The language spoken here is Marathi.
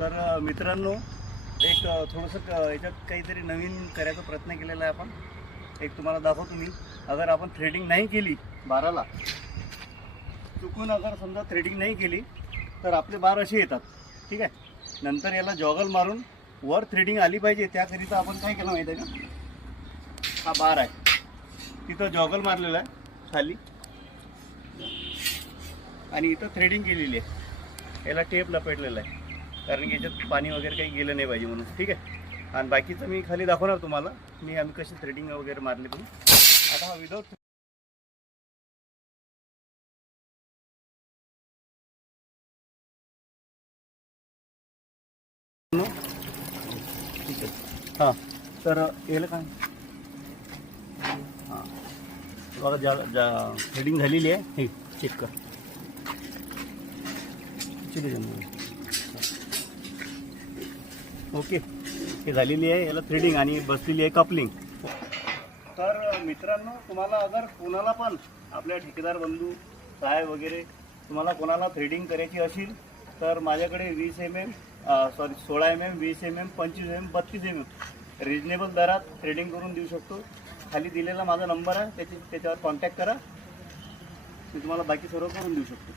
मित्रांनो, एक थोडंसं याच्यात काहीतरी नवीन करायचा प्रयत्न केलेला आहे आपण. एक तुम्हाला दाखवतो मी. अगर आपण थ्रेडिंग नाही केली बाराला, चुकून अगर समजा थ्रेडिंग नाही केली तर आपले बार असे येतात. ठीक आहे. नंतर याला जॉगल मारून वर थ्रेडिंग आली पाहिजे. त्याकरिता आपण काय केलं माहिती आहे का, हा बार आहे, तिथं जॉगल मारलेला आहे खाली आणि इथं थ्रेडिंग केलेली आहे. याला टेप लपेटलेला आहे कारण की याच्यात पाणी वगैरे काही गेलं नाही पाहिजे म्हणून. ठीक आहे. आणि बाकीचं मी खाली दाखवणार तुम्हाला आम्ही कशी थ्रेडिंग वगैरे मारली म्हणून. आता हा विदाउट ठीक आहे. हां, तर याला काय हां बघा, ज्या थ्रेडिंग झालेली आहे हे चेक कर. ओके, हे झालेली आहे. याला थ्रेडिंग आणि बसलेली आहे कपलिंग. तर मित्रांनो, तुम्हाला अगर कोणाला पण आपल्या ठेकेदार बंधू साहेब वगैरे तुम्हाला कोणाला थ्रेडिंग करायची असेल तर माझ्याकडे 16 mm, 20 mm, 25 mm, 32 mm reasonable दरात थ्रेडिंग करून देऊ शकतो. खाली दिलेला माझा नंबर आहे, त्याच्यावर कॉन्टॅक्ट करा. मी तुम्हाला बाकी सर्व करून देऊ शकतो.